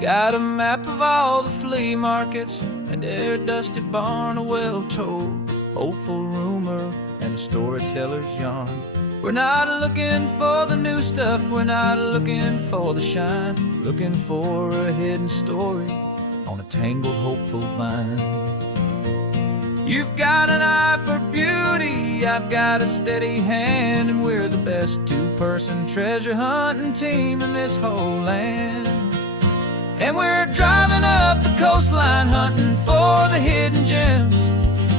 Got a map of all the flea markets and every dusty barn, a well-told, hopeful rumor and a storyteller's yarn. We're not looking for the new stuff, we're not looking for the shine, looking for a hidden story on a tangled, hopeful vine. You've got an eye for beauty, I've got a steady hand, and we're the best two-person treasure hunting team in this whole land. And we're driving up the coastline hunting for the hidden gems,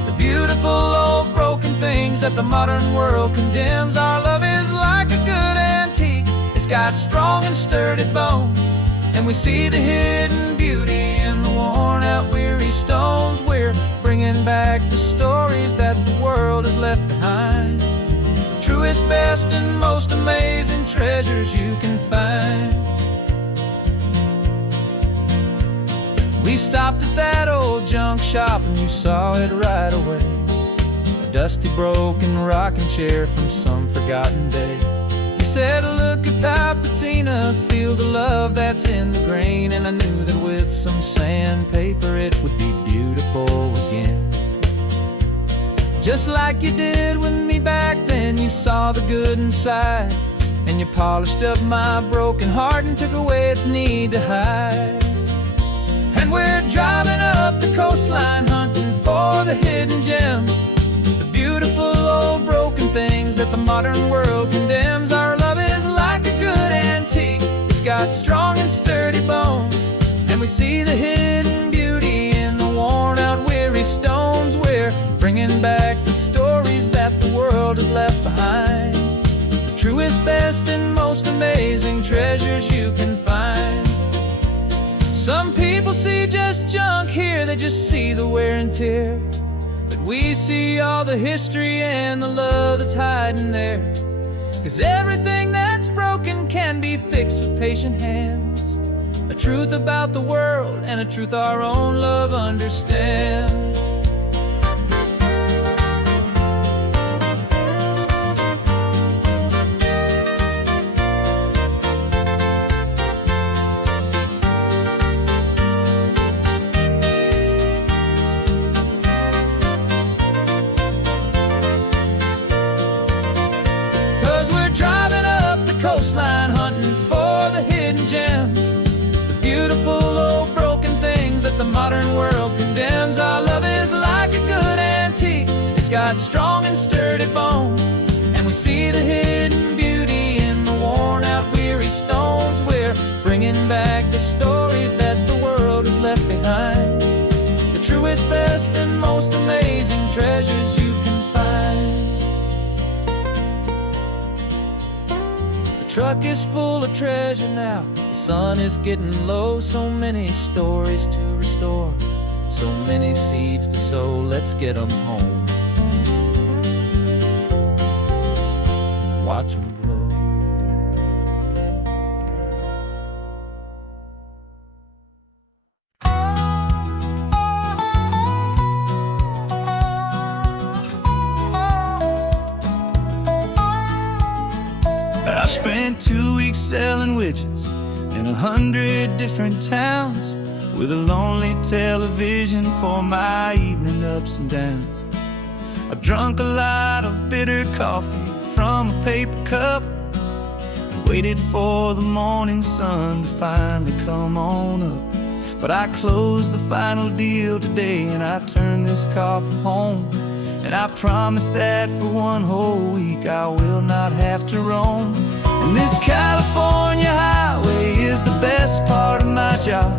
the beautiful old broken things that the modern world condemns. Our love is like a good antique, it's got strong and sturdy bones, and we see the hidden beauty in the worn out weary stones. We're bringing back the stories that the world has left behind, the truest, best, and most amazing treasures you can find. We stopped at that old junk shop and you saw it right away, a dusty, broken rocking chair from some forgotten day. You said, look at that patina, feel the love that's in the grain, and I knew that with some sandpaper it would be beautiful again. Just like you did with me back then, you saw the good inside, and you polished up my broken heart and took away its need to hide. And we're driving up the coastline hunting for the hidden gems, the beautiful old broken things that the modern world condemns. Our love is like a good antique, it's got strong and sturdy bones, and we see the hidden beauty in the worn out weary stones. We're bringing back the stories that the world has left behind, the truest, best, and most amazing treasures you can find. Some people see just junk here, they just see the wear and tear, but we see all the history and the love that's hiding there. 'Cause everything that's broken can be fixed with patient hands, a truth about the world and a truth our own love understands. Coastline hunting for the hidden gems, the beautiful old broken things that the modern world condemns. Our love is like a good antique, it's got strong and sturdy bones, and we see the hidden beauty in the worn out weary stones. We're bringing back the stories that the world has left behind, the truest, best, and most amazing treasures you can find. The truck is full of treasure now, the sun is getting low. So many stories to restore, so many seeds to sow. Let's get them home, watch them blow. I spent 2 weeks selling widgets in 100 different towns, with a lonely television for my evening ups and downs. I drunk a lot of bitter coffee from a paper cup and waited for the morning sun to finally come on up. But I closed the final deal today and I turned this coffee home, and I promise that for one whole week I will not have to roam. And this California highway is the best part of my job.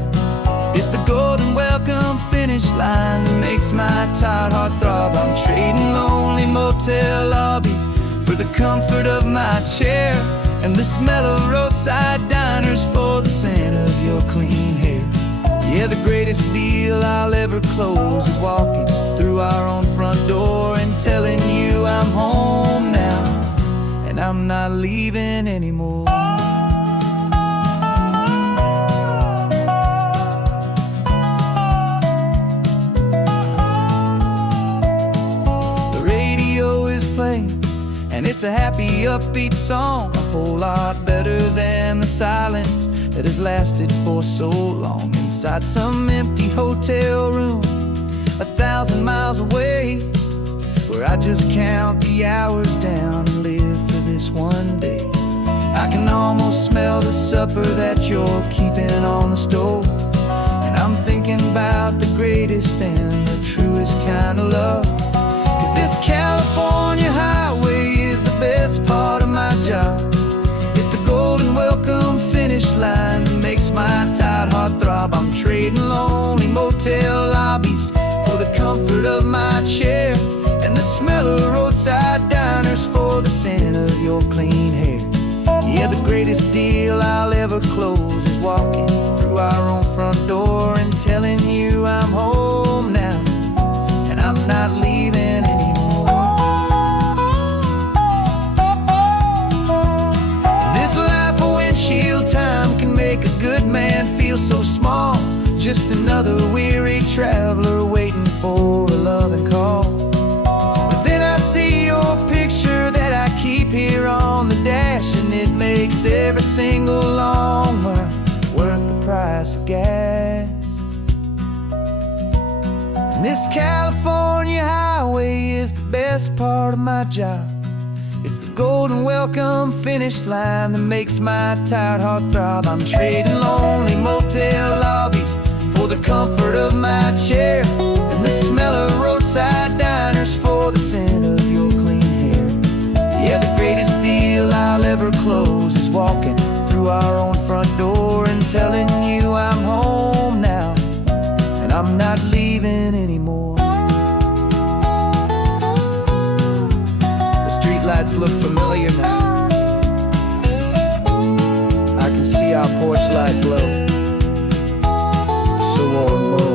It's the golden welcome finish line that makes my tired heart throb. I'm trading lonely motel lobbies for the comfort of my chair, and the smell of roadside diners for the scent of your clean hair. Yeah, the greatest deal I'll ever close is walking through our own front door and telling you I'm home now, and I'm not leaving anymore. The radio is playing, and it's a happy, upbeat song, a whole lot better than the silence that has lasted for so long. Inside some empty hotel room 1,000 miles away, where I just count the hours down and live for this one day. I can almost smell the supper that you're keeping on the stove, and I'm thinking about the greatest and the truest kind of love. 'Cause this California highway is the best part of my job. It's the golden welcome finish line that makes my tired heart throb. I'm trading lonely motel lobbies for the comfort of my chair, and the smell of roadside diners for the scent of your clean hair. Yeah, the greatest deal I'll ever close is walking through our own front door and telling you I'm home now, and I'm not leaving anymore. This life of windshield time can make a good man feel so small, just another weary traveler waiting for a loving call. But then I see your picture that I keep here on the dash, and it makes every single long mile worth the price of gas. And this California highway is the best part of my job. It's the golden welcome finish line that makes my tired heart throb. I'm trading lonely motel lobbies for the comfort of my chair, and the smell of roadside diners for the scent of your clean hair. Yeah, the greatest deal I'll ever close is walking through our own front door and telling you I'm home now, and I'm not leaving anymore. The streetlights look familiar now. I can see our porch light glow, so warm, low.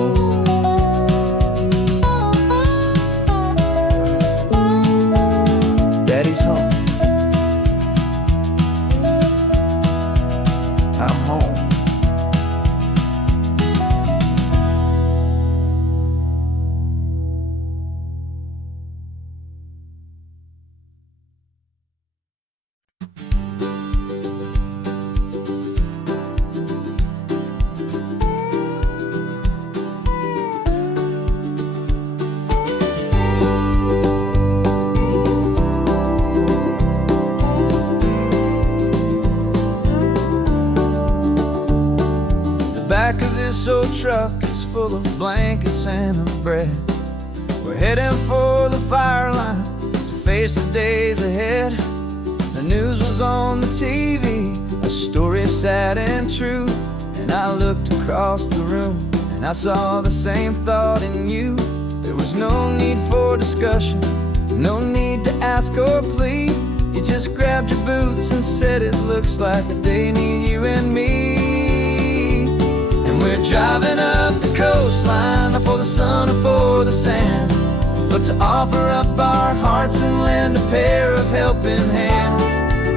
Daddy's home. I'm home. Back of this old truck is full of blankets and of bread. We're heading for the fire line to face the days ahead. The news was on the TV, a story sad and true, and I looked across the room and I saw the same thought in you. There was no need for discussion, no need to ask or plead. You just grabbed your boots and said it looks like the day need you and me. We're driving up the coastline, not for the sun or for the sand, but to offer up our hearts and lend a pair of helping hands.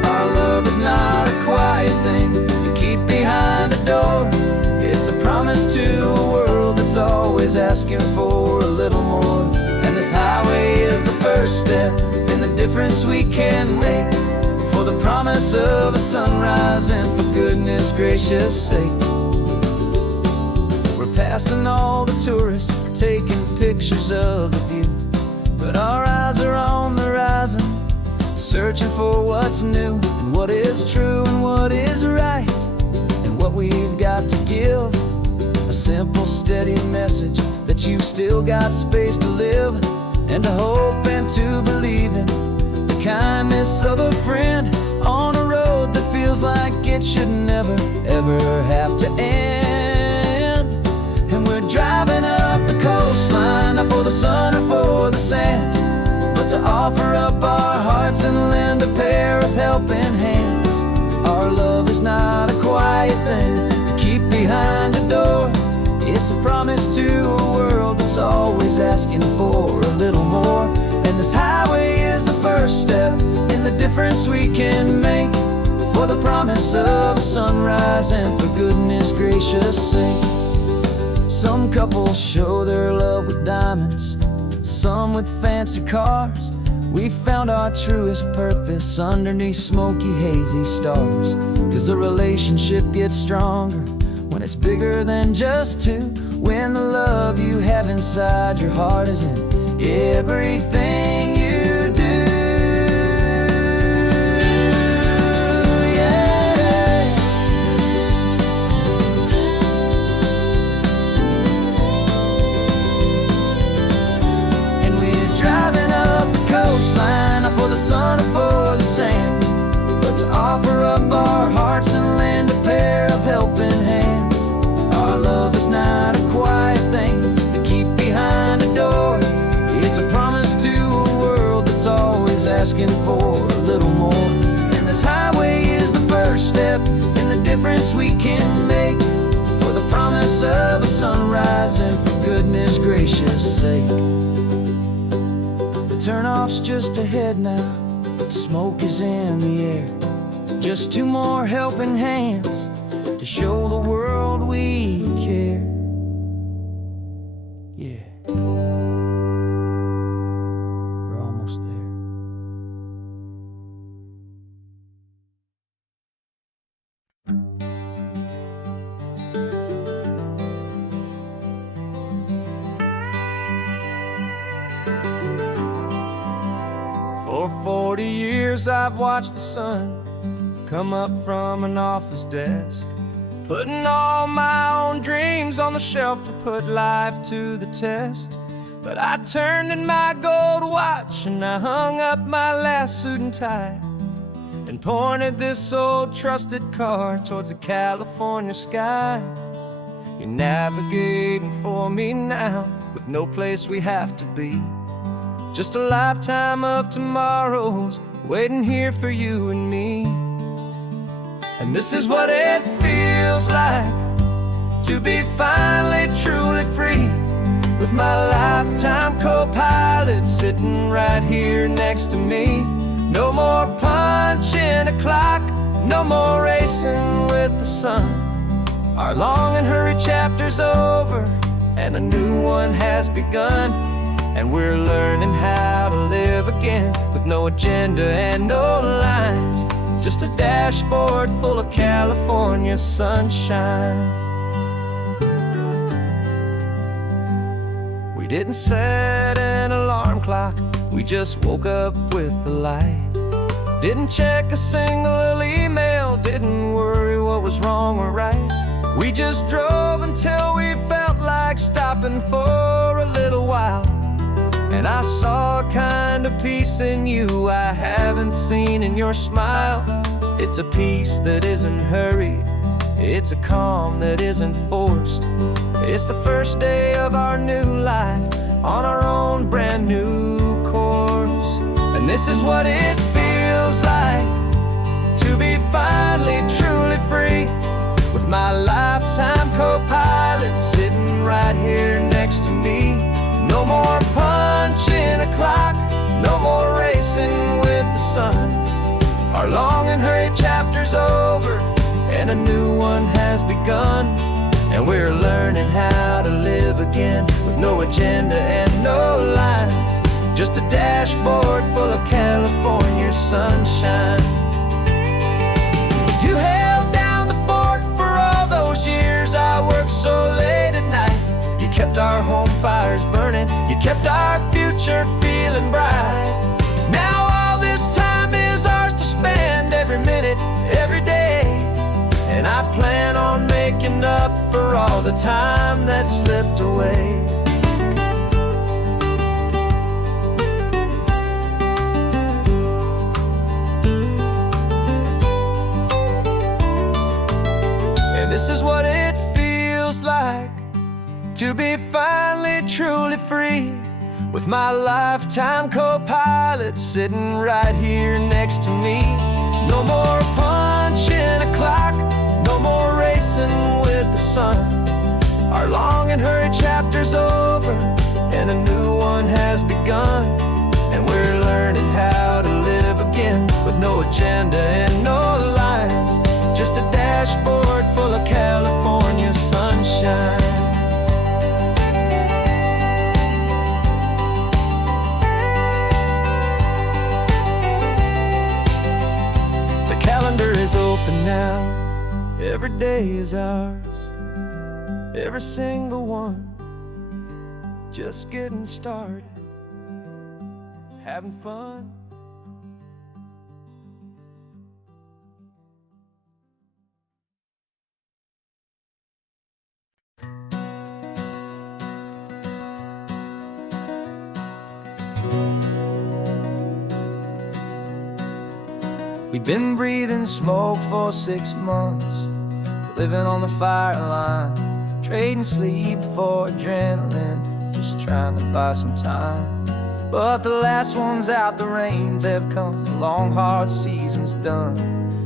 Our love is not a quiet thing you keep behind a door. It's a promise to a world that's always asking for a little more. And this highway is the first step in the difference we can make, for the promise of a sunrise and for goodness gracious sake. Passing all the tourists, taking pictures of the view, but our eyes are on the horizon, searching for what's new and what is true and what is right, and what we've got to give. A simple, steady message that you've still got space to live, and to hope and to believe in the kindness of a friend on a road that feels like it should never, ever have to end. Driving up the coastline, not for the sun or for the sand, but to offer up our hearts and lend a pair of helping hands. Our love is not a quiet thing to keep behind a door. It's a promise to a world that's always asking for a little more. And this highway is the first step in the difference we can make, for the promise of a sunrise and for goodness gracious sake. Some couples show their love with diamonds, some with fancy cars, We found our truest purpose underneath smoky, hazy stars. 'Cause the relationship gets stronger when it's bigger than just two. When the love you have inside your heart is in everything you do. Yeah. And we're driving up the coastline, not for the sun or for the sand, but to offer up our hearts and lend a pair of helping hands. Our love is not a quiet thing to keep behind a door. It's a promise to a world that's always asking for a little more. And this highway is the first step in the difference we can make, for the promise of a sunrise and for goodness gracious sake. The turnoff's just ahead now, smoke is in the air. Just two more helping hands to show the world we care. Yeah. We're almost there. For 40 years I've watched the sun come up from an office desk, putting all my own dreams on the shelf to put life to the test. But I turned in my gold watch and I hung up my last suit and tie, and pointed this old trusted car towards the California sky. You're navigating for me now, with no place we have to be. Just a lifetime of tomorrows waiting here for you and me. And this is what it feels like to be finally truly free, with my lifetime co-pilot sitting right here next to me. No more punching a clock, no more racing with the sun. Our long and hurried chapter's over and a new one has begun. And we're learning how to live again, with no agenda and no lines, just a dashboard full of California sunshine. We didn't set an alarm clock, we just woke up with the light. Didn't check a single email, didn't worry what was wrong or right. We just drove until we felt like stopping for a little while. And I saw a kind of peace in you I haven't seen in your smile. It's a peace that isn't hurried, it's a calm that isn't forced. It's the first day of our new life on our own brand new course. And this is what it feels like to be finally truly free, with my lifetime co-pilot sitting right here next to me. No more punching a clock, no more racing with the sun. Our long and hurried chapter's over and a new one has begun. And we're learning how to live again, with no agenda and no lines, just a dashboard full of California sunshine. You held down the fort for all those years I worked so late at night. You kept our home fires burning, you kept our future feeling bright. Now all this time is ours to spend, every minute, every day. And I plan on making up for all the time that slipped away. And this is what it feels like to be finally truly free, with my lifetime co-pilot sitting right here next to me. No more punching a clock, no more racing with the sun. Our long and hurried chapter's over and a new one has begun. And we're learning how to live again, with no agenda and no lines, just a dashboard full of California sunshine. now. Every day is ours, every single one. Just getting started, having fun. We've been breathing smoke for 6 months, living on the fire line, trading sleep for adrenaline, just trying to buy some time. But the last one's out, the rains have come, the long hard season's done.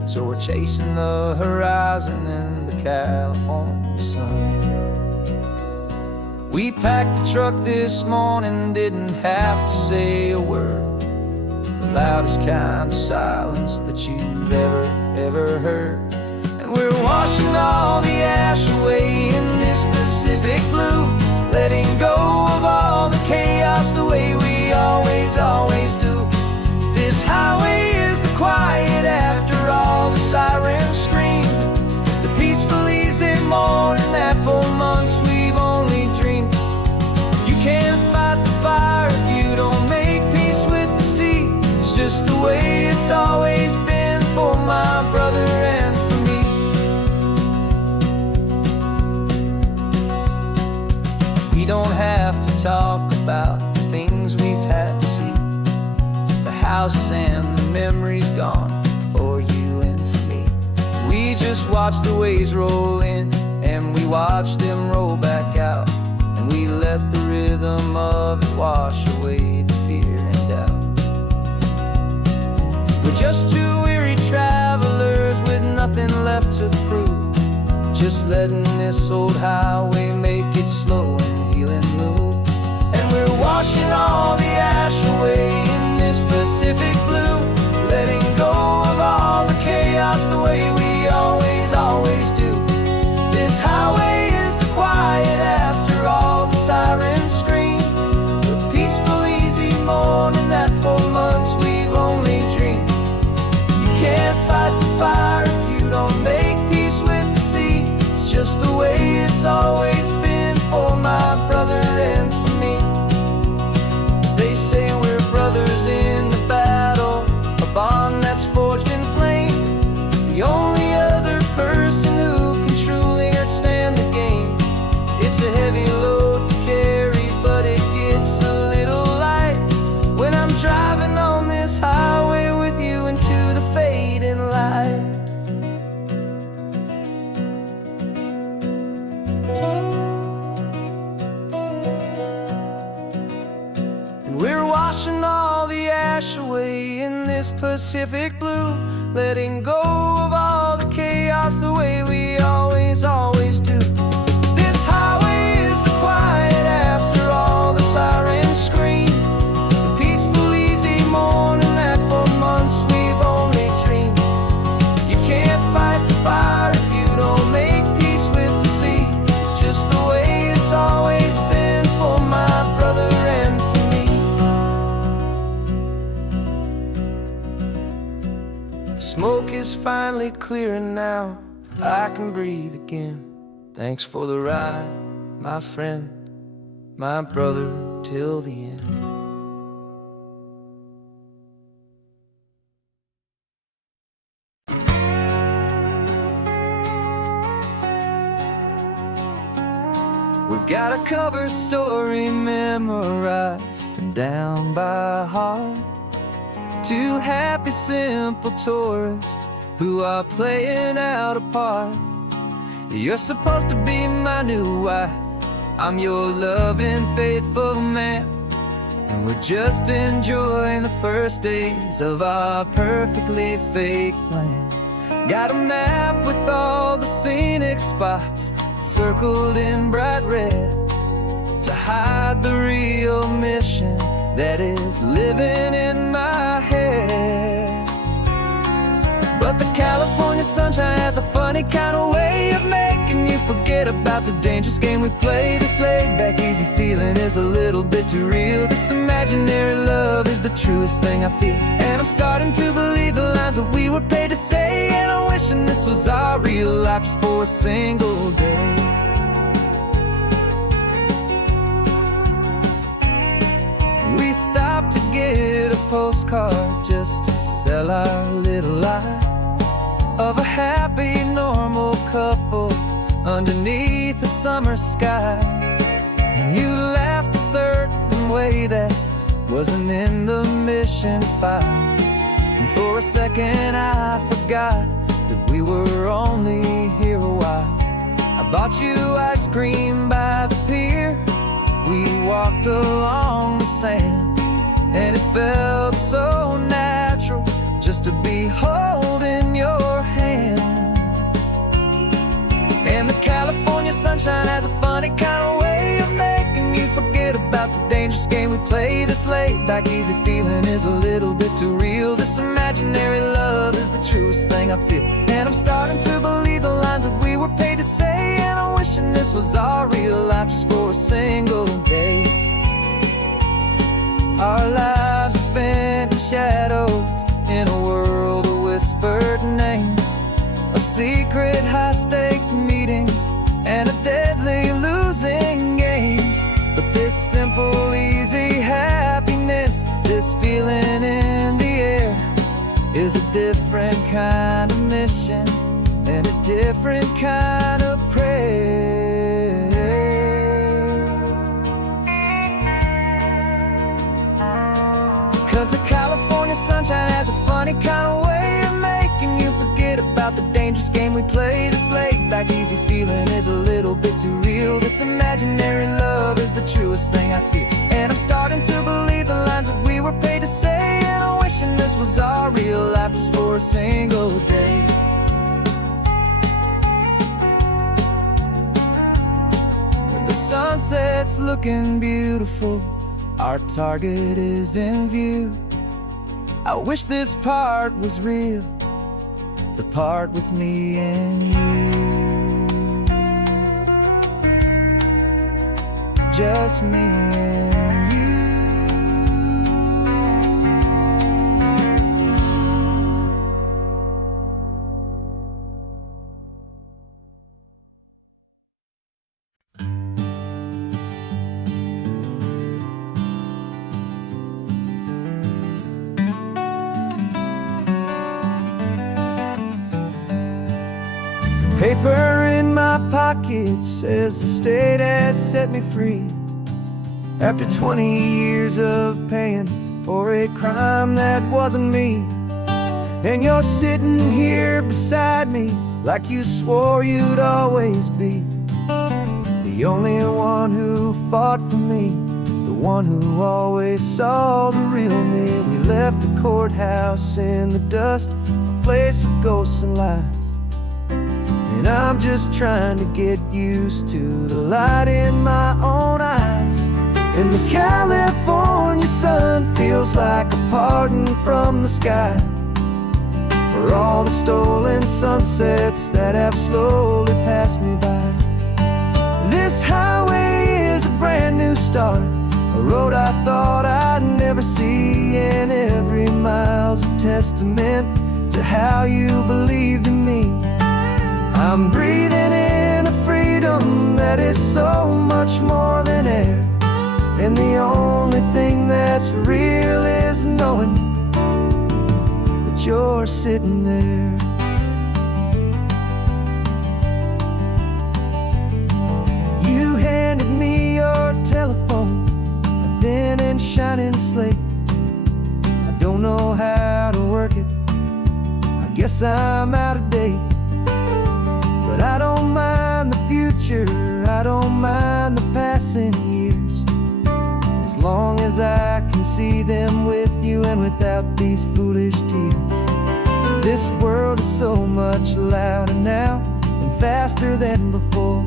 So we're chasing the horizon in the California sun. We packed the truck this morning, didn't have to say a word. The loudest kind of silence that you've ever heard. And we're washing all the ash away in this Pacific blue, letting go of all the chaos the way we always do. This highway is the quiet after all the sirens scream, the peaceful easy morning that for months we've only dreamed. You can't fight the fire if you don't make peace with the sea. It's just the way it's always been for my brother and for me. We don't have to talk about the things we've had to see, the houses and the memories gone for you and for me. We just watch the waves roll in and we watch them roll back out, and we let the rhythm of it wash away the fear and doubt. We're just two weary travelers with nothing left to prove, just letting this old highway make it slow and healing move. And we're washing all the ash away in this Pacific blue, letting go of all the chaos the way we always do. This highway is the quiet after all the sirens scream, the peaceful easy morning that for months we've only dreamed. You can't fight the fire if you don't make peace with the sea. It's just the way it's always been for my brother and for me. They say we're brothers in the battle, a bond that's forged in flame. The only other person who can truly understand the game. It's a heavy load to carry, but it gets a little light when I'm driving on this highway with you into the fading light. We're washing all the ash away in this Pacific blue, letting go of all the chaos the way we always do. This highway is the quiet after all the sirens scream, the peaceful easy morning that for months we've only dreamed. You can't fight the fire if you don't make peace with the sea. It's just the way it's always been for my brother and for me. The smoke is finally clearing now, I can breathe again. Thanks for the ride, my friend, my brother, till the end. We've got a cover story memorized and down by heart. Two happy, simple tourists who are playing out a part. You're supposed to be my new wife, I'm your loving, faithful man, and we're just enjoying the first days of our perfectly fake plan. Got a map with all the scenic spots circled in bright red to hide the real mission that is living in my head. But the California sunshine has a funny kind of way of making you forget forget about the dangerous game we play. This laid back easy feeling is a little bit too real. This imaginary love is the truest thing I feel. And I'm starting to believe the lines that we were paid to say. And I'm wishing this was our real life just for a single day. We stopped to get a postcard just to sell our little lie of a happy, normal couple underneath the summer sky. And you laughed a certain way that wasn't in the mission file. And for a second I forgot that we were only here a while. I bought you ice cream by the pier. We walked along the sand, and it felt so natural just to be holding your hand. And the California sunshine has a funny kind of way of making you forget about the dangerous game we play. This laid back easy feeling is a little bit too real. This imaginary love is the truest thing I feel. And I'm starting to believe the lines that we were paid to say. And I'm wishing this was our real life just for a single day. Our lives are spent in shadows, in a world of whispered names, of secret high-stakes meetings and of deadly losing games. But this simple, easy happiness, this feeling in the air, is a different kind of mission and a different kind of prayer. 'Cause the California sunshine has a funny kind of way of making you forget about the dangerous game we play. This laid back easy feeling is a little bit too real. This imaginary love is the truest thing I feel. And I'm starting to believe the lines that we were paid to say. And I'm wishing this was our real life just for a single day. When the sunset's looking beautiful, our target is in view. I wish this part was real, the part with me and you. Just me and you. Paper in my pocket says the state has set me free. After 20 years of paying for a crime that wasn't me. And you're sitting here beside me like you swore you'd always be. The only one who fought for me, the one who always saw the real me. We left the courthouse in the dust, a place of ghosts and lies. And I'm just trying to get used to the light in my own eyes. And the California sun feels like a pardon from the sky for all the stolen sunsets that have slowly passed me by. This highway is a brand new start, a road I thought I'd never see. And every mile's a testament to how you believed in me. I'm breathing in a freedom that is so much more than air. And the only thing that's real is knowing that you're sitting there. You handed me your telephone, a thin and shining slate. I don't know how to work it, I guess I'm out of date. But I don't mind the future, I don't mind the passing years, as long as I can see them with you and without these foolish tears. This world is so much louder now and faster than before,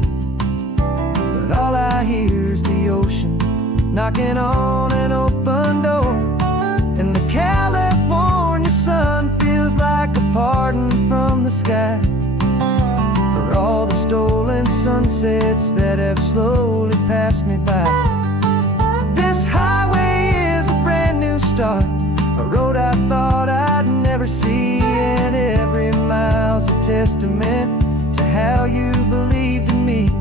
but all I hear is the ocean knocking on an open door. And the California sun feels like a pardon from the sky for for all the stolen sunsets that have slowly passed me by. This highway is a brand new start, a road I thought I'd never see, and every mile's a testament to how you believed in me.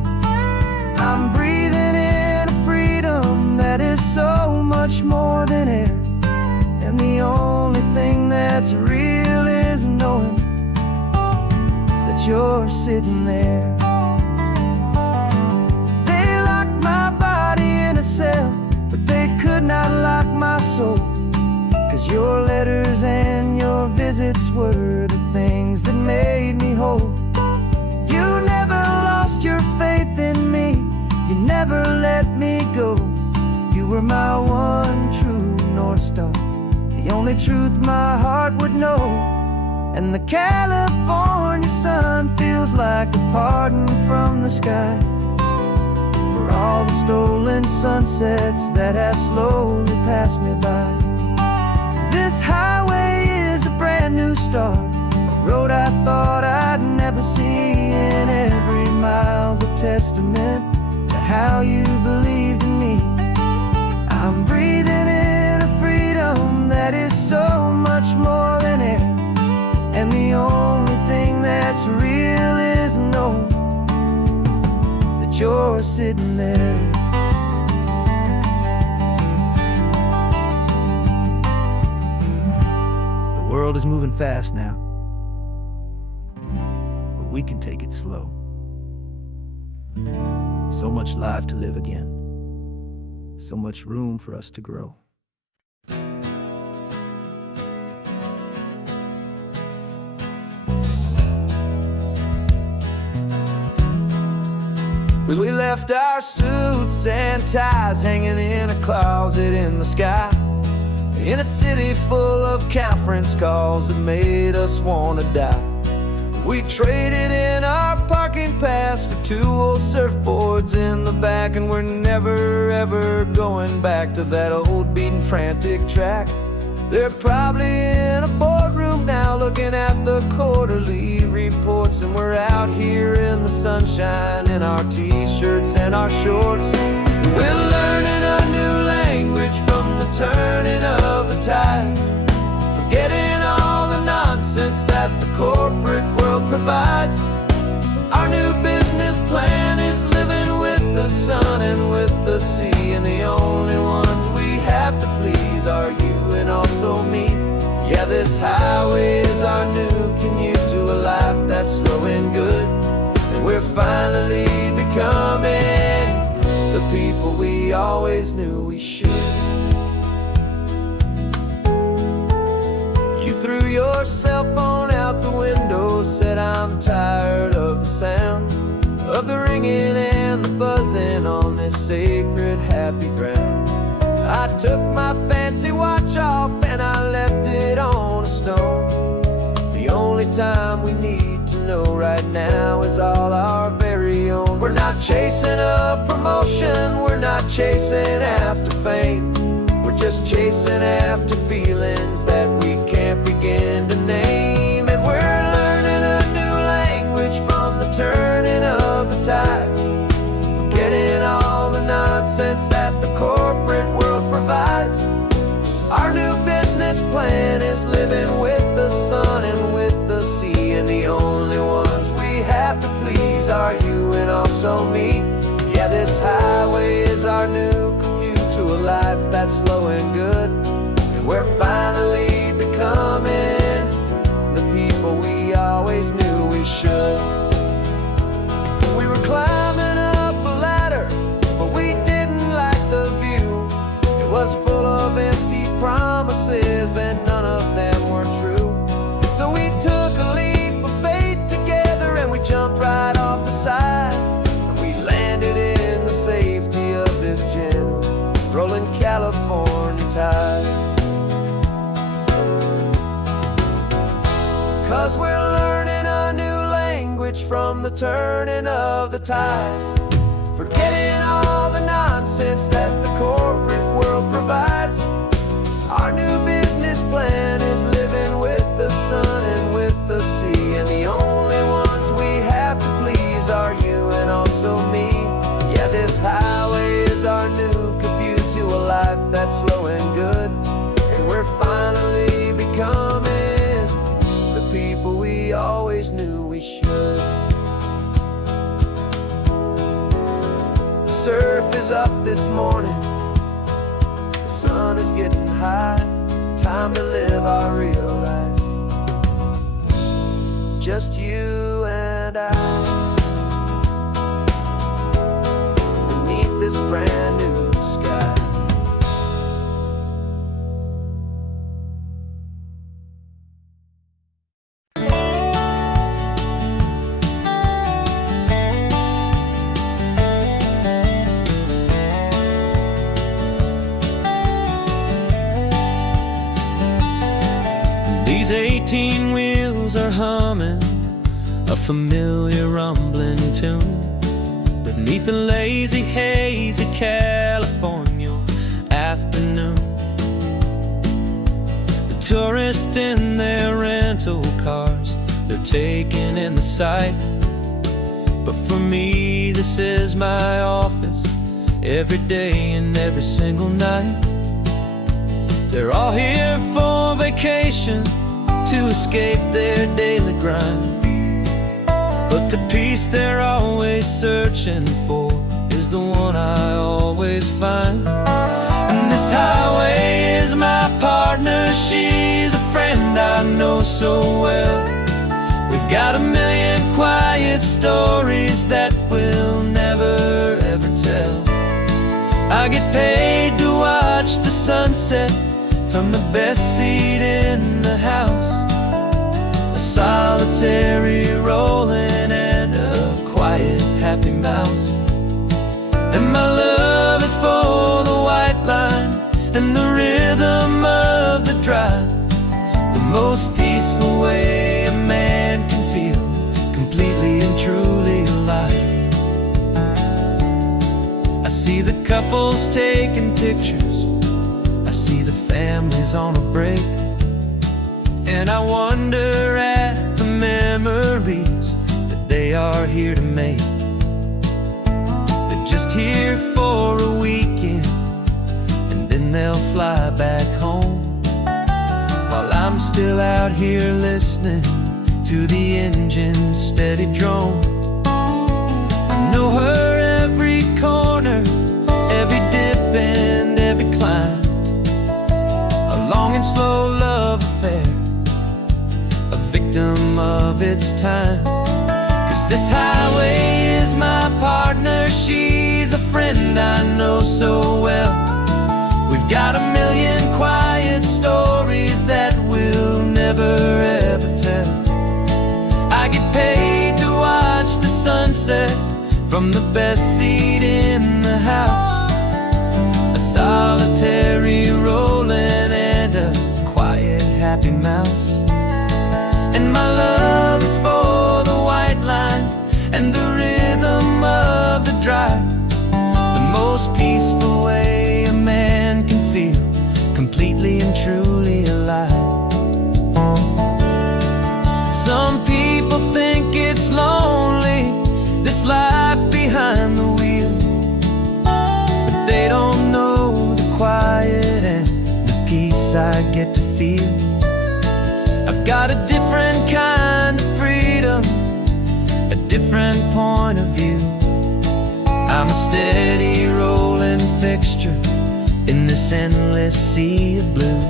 I'm breathing in a freedom that is so much more than air, and the only thing that's real is knowing that you're sitting there. They locked my body in a cell, but they could not lock my soul, 'cause your letters and your visits were the things that made me whole. You never lost your faith in me, you never let me go. You were my one true North Star, the only truth my heart would know. And the California sun feels like a pardon from the sky for all the stolen sunsets that have slowly passed me by. This highway is a brand new start, a road I thought I'd never see, and every mile's a testament to how you believed in me. I'm breathing in a freedom that is so much more than air, and the only thing that's real is knowing that you're sitting there. The world is moving fast now, but we can take it slow. So much life to live again, so much room for us to grow. We left our suits and ties hanging in a closet in the sky, in a city full of conference calls that made us wanna die. We traded in our parking pass for 2 old surfboards in the back, and we're never ever going back to that old beaten frantic track. They're probably in a boardroom now looking at the quarterly reports, and we're out here in the sunshine in our t-shirts and our shorts. We're learning a new language from the turning of the tides, forgetting all the nonsense that the corporate world provides. Our new business plan is living with the sun and with the sea, and the only ones we have to please are you and also me. Yeah, this highway is our new commute to a life that's slow and good, and we're finally becoming the people we always knew we should. You threw your cell phone out the window, said I'm tired of the sound of the ringing and the buzzing on this sacred happy ground. I took my fancy watch off and I left it on a stone. The only time we need to know right now is all our very own. We're not chasing a promotion, we're not chasing after fame, we're just chasing after feelings that we can't begin to name. And we're learning a new language from the turning of the tides, forgetting all the nonsense that the corporate world provides. Our new business plan is living with the sun and with the sea, and the only ones we have to please are you and also me. Yeah, this highway is our new commute to a life that's slow and good, and we're finally becoming the people we always knew we should. We were climbing up a ladder, but we didn't like the view. It was full of empty promises and none of them were true. So we took a leap of faith together and we jumped right off the side, and we landed in the safety of this gentle rolling California tide. 'Cause we're learning a new language from the turning of the tides, forgetting all the nonsense that the corporate world provides. Our new business plan is living with the sun and with the sea, and the only ones we have to please surf is up this morning. The sun is getting high. Time to live our real life. Just you and I, beneath this brand new sky. These 18 wheels are humming a familiar rumbling tune beneath the lazy haze of California afternoon. The tourists in their rental cars, they're taking in the sight. But for me, this is my office, every day and every single night. They're all here for vacation, to escape their daily grind. But the peace they're always searching for is the one I always find. And this highway is my partner, she's a friend I know so well. We've got a million quiet stories that we'll never ever tell. I get paid to watch the sunset from the best seat in the house, a solitary rolling and a quiet happy mouse. And my love is for the white line and the rhythm of the drive, the most peaceful way a man can feel completely and truly alive. I see the couples taking pictures, I see the families on a break, and I wonder at the memories that they are here to make. They're just here for a weekend, and then they'll fly back home, while I'm still out here listening to the engine's steady drone. I know her every corner, every dip and every climb, a long and slow love affair, a victim of its time. 'Cause this highway is my partner, she's a friend I know so well. We've got a million quiet stories that we'll never ever tell. I get paid to watch the sunset from the best seat in the house, a solitary rolling and a quiet happy mouse. And my love is for the white line and the rhythm of the drive, the most peaceful way a man can feel completely and truly alive. Some people think it's lonely, this life behind the wheel, but they don't know the quiet and the peace I get to feel. I've got a different kind of freedom, a different point of view. I'm a steady rolling fixture in this endless sea of blue.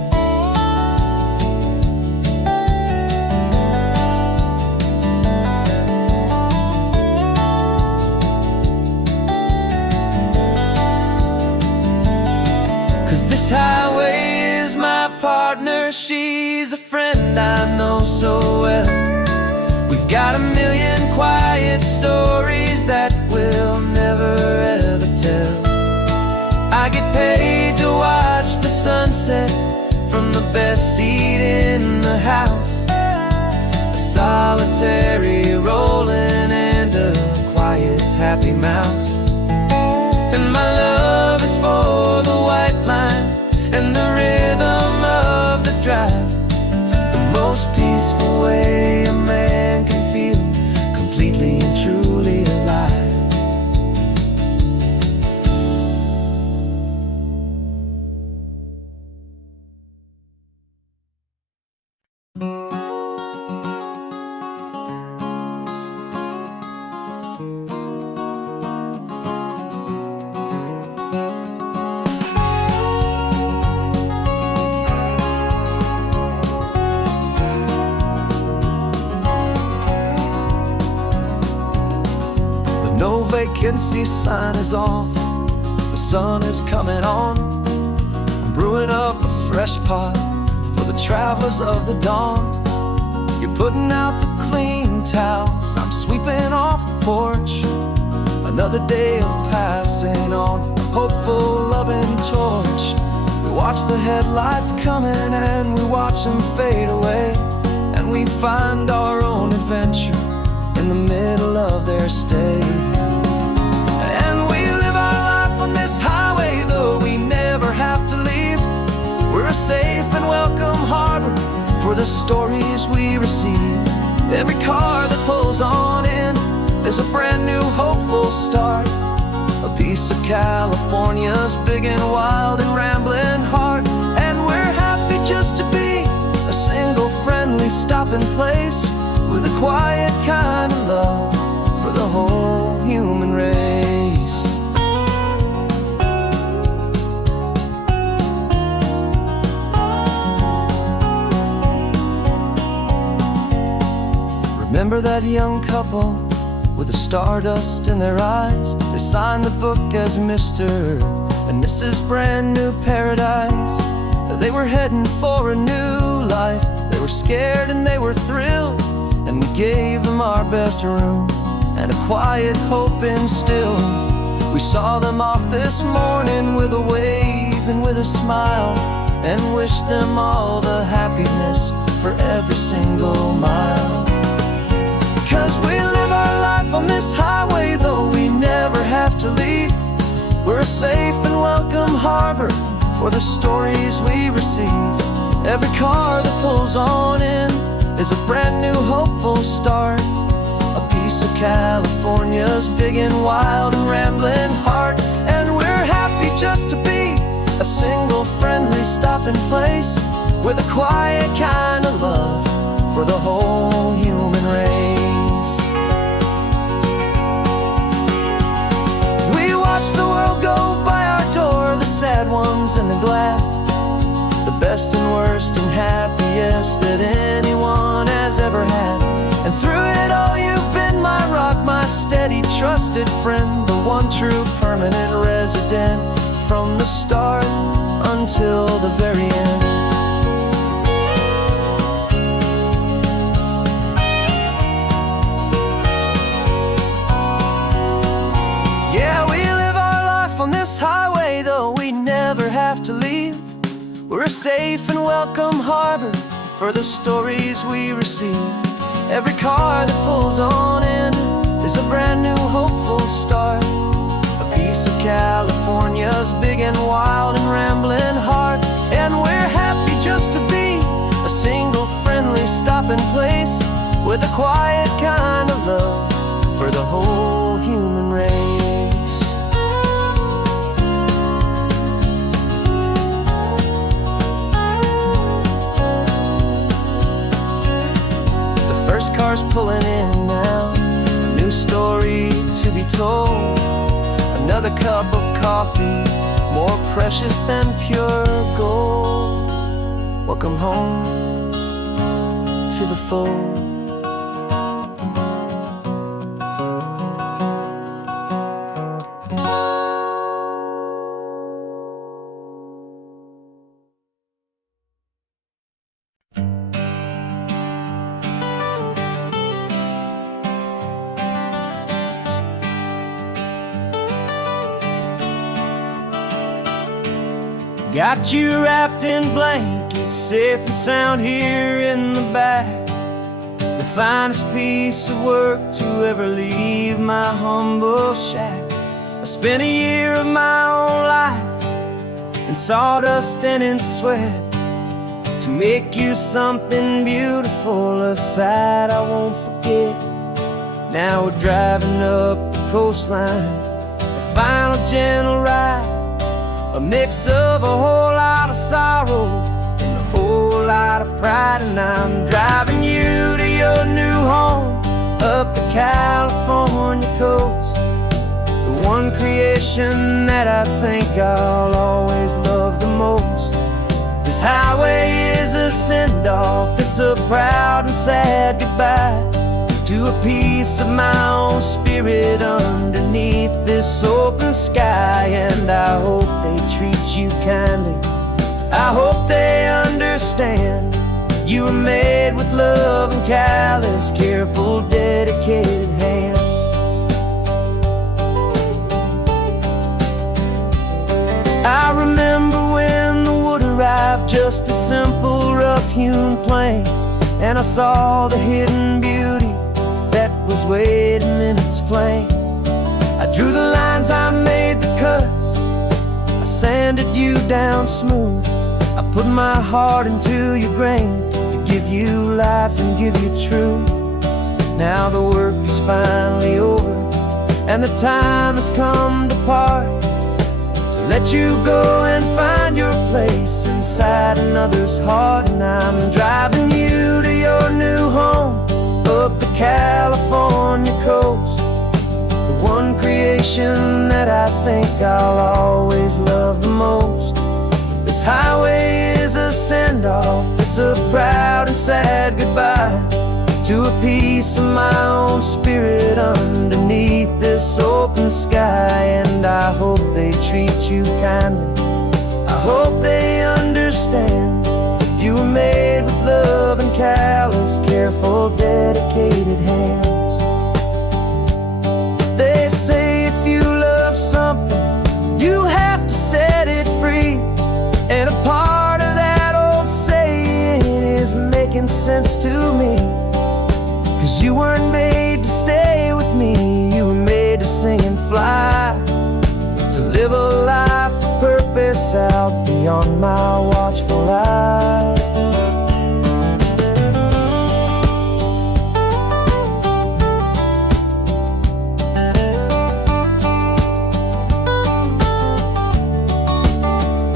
This highway is my partner, she's a friend I know so well. We've got a million quiet stories that we'll never ever tell. I get paid to watch the sunset from the best seat in the house, a solitary rolling and a quiet happy mouse. And my love is for the white line and the rhythm of the drive, the most peaceful way a man can feel completely and truly alive. No vacancy sign is off, the sun is coming on. I'm brewing up a fresh pot for the travelers of the dawn. You're putting out the clean towels, I'm sweeping off the porch. Another day of passing on a hopeful, loving torch. We watch the headlights coming and we watch them fade away, and we find our own adventure in the middle of their stay. And we live our life on this highway, though we never have to leave. We're a safe and welcome harbor for the stories we receive. Every car that pulls on in is a brand new hopeful start, a piece of California's big and wild and rambling heart. And we're happy just to be a single friendly stopping place, with a quiet kind of love for the whole human race. Remember that young couple with the stardust in their eyes? They signed the book as Mr. and Mrs. Brand New Paradise. They were heading for a new life. They were scared and they were thrilled, and we gave them our best room and a quiet hope instilled. We saw them off this morning with a wave and with a smile, and wished them all the happiness for every single mile. 'Cause we live our life on this highway, though we never have to leave. We're a safe and welcome harbor for the stories we receive. Every car that pulls on in is a brand new hopeful start, a piece of California's big and wild and rambling heart. And we're happy just to be a single friendly stopping place, with a quiet kind of love for the whole human race. We watch the world go by our door, the sad ones and the glad, the best and worst and happiest that anyone has ever had. And through it all you've been my rock, my steady trusted friend, the one true permanent resident, from the start until the very end. Yeah, we live our life on this highway, though we never have to leave. We're a safe and welcome harbor for the stories we receive. Every car that pulls on in is a brand new hopeful start, a piece of California's big and wild and rambling heart. And we're happy just to be a single friendly stopping place, with a quiet kind of love for the whole human race. First car's pulling in now, a new story to be told. Another cup of coffee, more precious than pure gold. Welcome home to the fold. Got you wrapped in blankets, safe and sound here in the back. The finest piece of work to ever leave my humble shack. I spent a year of my own life in sawdust and in sweat, to make you something beautiful, a sight I won't forget. Now we're driving up the coastline, a final gentle ride, a mix of a whole lot of sorrow and a whole lot of pride. And I'm driving you to your new home up the California coast, the one creation that I think I'll always love the most. This highway is a send-off, it's a proud and sad goodbye to a piece of my own spirit underneath this open sky. And I hope they treat you kindly, I hope they understand. You were made with love and callous, careful, dedicated hands. I remember when the wood arrived, just a simple rough-hewn plank, and I saw the hidden beauty that was waiting in its flame. I drew the lines, I made the cuts, I sanded you down smooth. I put my heart into your grain to give you life and give you truth. Now the work is finally over, and the time has come to part, to let you go and find your place inside another's heart. And I'm driving you to your new home up the California coast, the one creation that I think I'll always love the most. This highway is a send-off, it's a proud and sad goodbye to a piece of my own spirit underneath this open sky. And I hope they treat you kindly, I hope they understand. You were made with love and callous, careful, dedicated hands. They say if you love something, you have to set it free. And a part of that old saying is making sense to me. 'Cause you weren't made to stay with me, you were made to sing and fly, to live a life of purpose out beyond my watchful eye.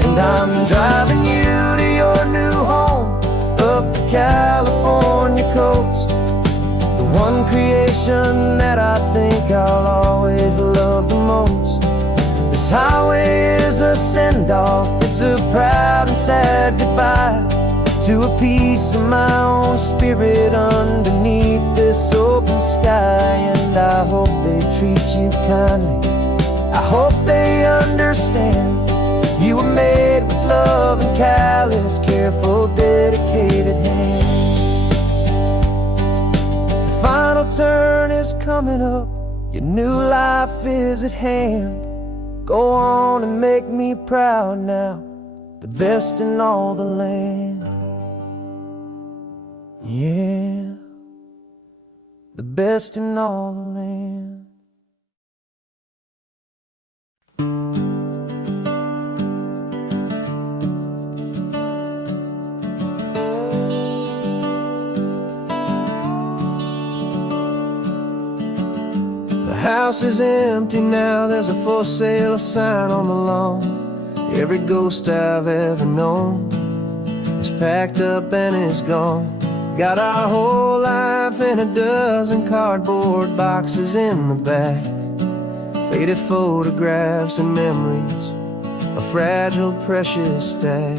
And I'm driving you to your new home up the California coast, the one creation that I think I'll always love the most. This highway is a send-off, it's a proud and sad goodbye to a piece of my own spirit underneath this open sky. And I hope they treat you kindly, I hope they understand. You were made with love and callous, careful, dedicated hands. The final turn is coming up, your new life is at hand. Go on and make me proud now, the best in all the land. Yeah, the best in all the land. The house is empty now, there's a for sale sign on the lawn. Every ghost I've ever known is packed up and is gone. Got our whole life in a dozen cardboard boxes in the back, faded photographs and memories, a fragile, precious stack.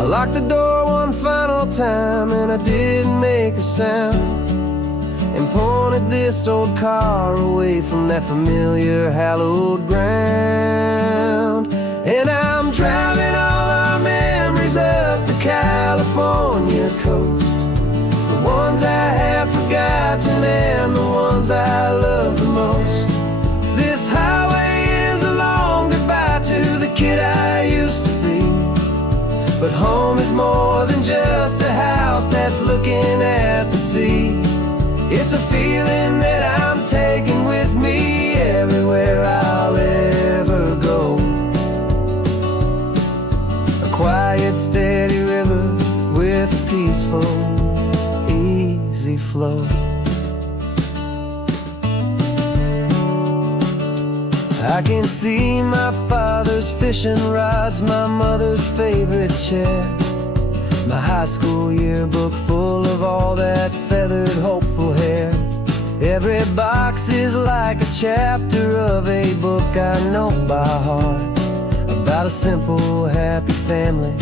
I locked the door one final time and I didn't make a sound, and pointed this old car away from that familiar hallowed ground. And I'm driving all our memories up the California coast, the ones I have forgotten and the ones I love the most. This highway is a long goodbye to the kid I used to be, but home is more than just a house that's looking at the sea. It's a feeling that I'm taking with me everywhere I'll ever go. A quiet, steady river with a peaceful, easy flow. I can see my father's fishing rods, my mother's favorite chair, my high school yearbook full of all that feathered, hopeful hair. Every box is like a chapter of a book I know by heart, about a simple, happy family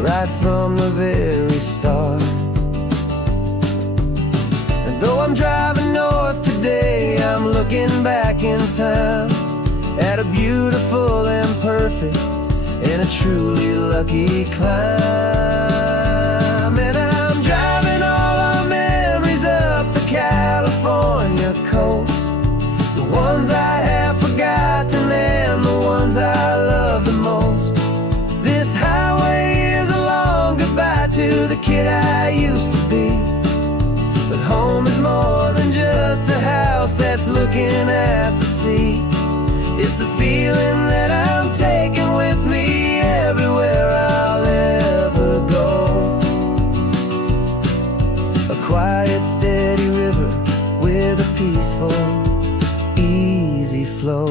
right from the very start. I'm driving north today. I'm looking back in time at a beautiful and perfect and a truly lucky climb. And I'm driving all our memories up the California coast, the ones I have forgotten and the ones I love the most. This highway is a long goodbye to the kid I used to be. But home is more than just a house that's looking at the sea. It's a feeling that I'm taking with me everywhere I'll ever go. A quiet, steady river with a peaceful, easy flow.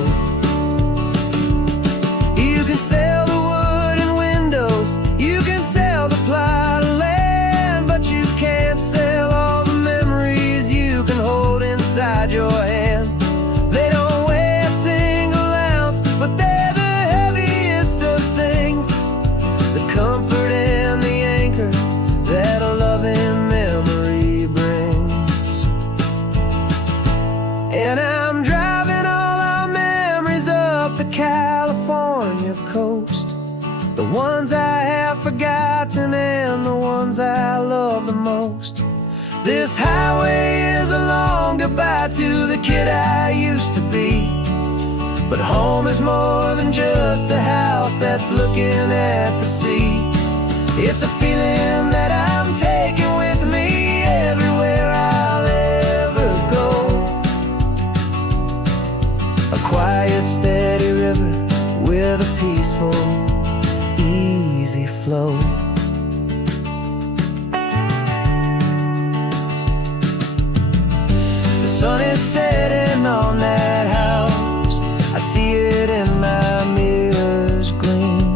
You can sail the wood and windows, you can sail the plot of land, but you can't sail all the memories you can hold inside your hand. They don't weigh a single ounce, but they're the heaviest of things, the comfort and the anchor that a loving memory brings. And I'm driving all our memories up the California coast, the ones I have forgotten and the ones I love the most. This highway is a long goodbye to the kid I used to be. But home is more than just a house that's looking at the sea. It's a feeling that I'm taking with me everywhere I'll ever go. A quiet, steady river with a peaceful, easy flow. The sun is setting on that house, I see it in my mirror's gleam.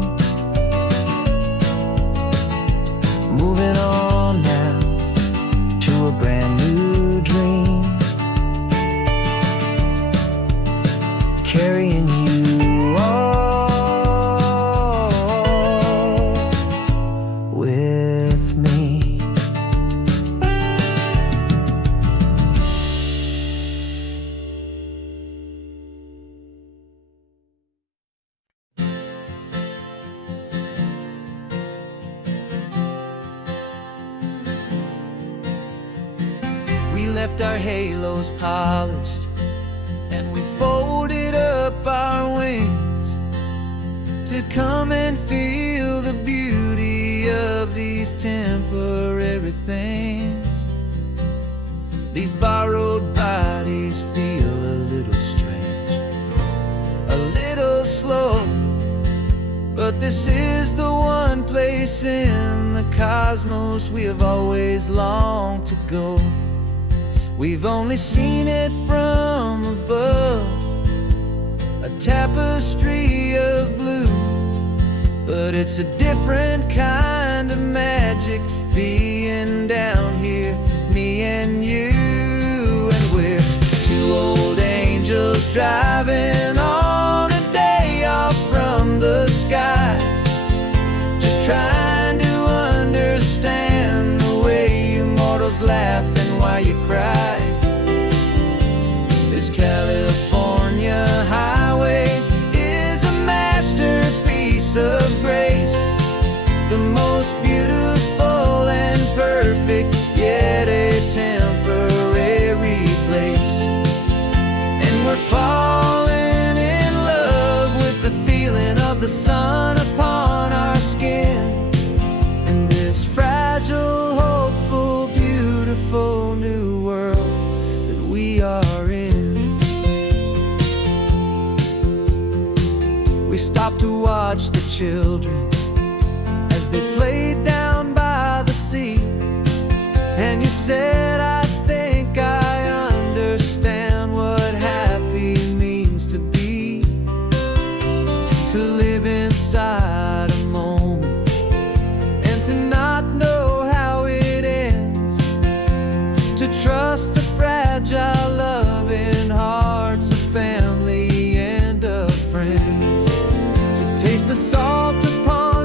Moving on now to a brand new dream, carrying you all with me. We left our halos polished and we folded up our wings to come and feel the beauty of these temporary things. These borrowed bodies feel a little strange, a little slow, but this is the one place in the cosmos we have always longed to go. We've only seen it from above, a tapestry of blue, but it's a different kind of magic being down here, me and you. And we're two old angels driving on a day off from the sky, just trying to understand the way you mortals laugh and why you cry. This California highway is a masterpiece of grace, the most beautiful and perfect, yet a temporary place. And we're falling in love with the feeling of the sun upon our skin, and this fragile, hopeful, beautiful new world that we are in. We stopped to watch the children as they played down by the sea, and you said, I think I understand what happy means to be, to live inside a moment and to not know how it ends, to trust the fragile loving hearts of family and of friends, to taste the salt upon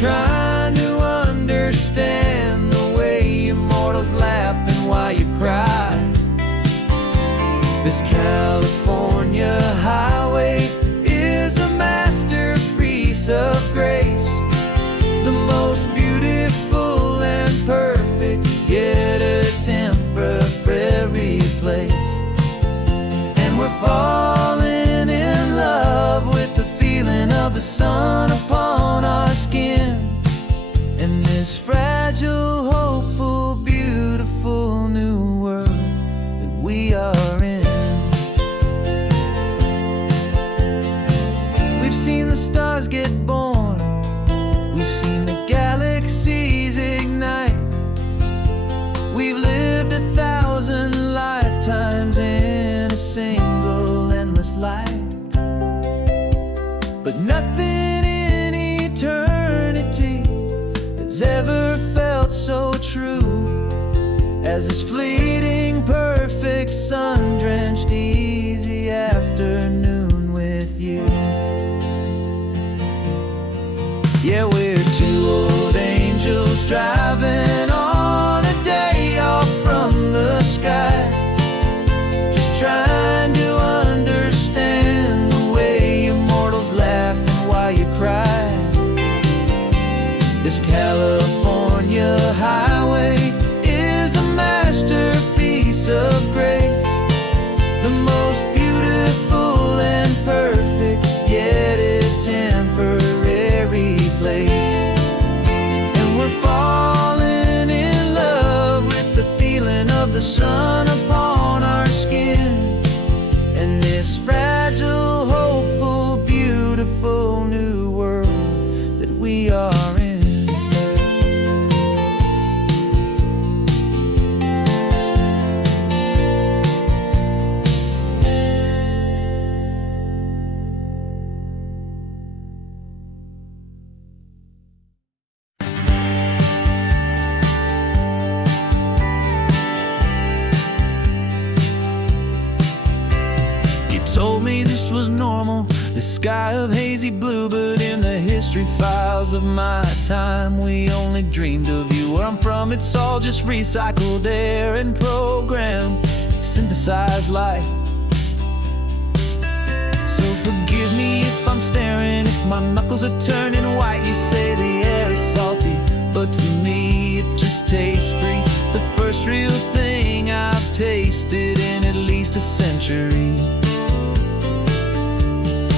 trying to understand the way you mortals laugh and why you cry. This California highway is a masterpiece of grace, the most beautiful and perfect, yet a temporary place. And we're falling in love with the feeling of the sun upon our skin, in this fragile, hopeful, beautiful new world that we are in. We've seen the stars get born, we've seen the galaxies ignite, we've lived 1,000 lifetimes in a single endless life. But nothing in eternity has ever felt so true as this fleeting, perfect, sun-drenched, easy afternoon with you. Yeah, we're two old angels driving on a day off from the sky, just trying to understand the way you mortals laugh and why you cry. This California highway is a masterpiece of grace, the most beautiful and perfect, yet a temporary place. And we're falling in love with the feeling of the sun upon our skin, and this fragile, hopeful, beautiful new world that we are in. Told me this was normal, the sky of hazy blue, but in the history files of my time, we only dreamed of you. Where I'm from, it's all just recycled air and programmed, synthesized light. So forgive me if I'm staring, if my knuckles are turning white. You say the air is salty, but to me it just tastes free, the first real thing I've tasted in at least a century.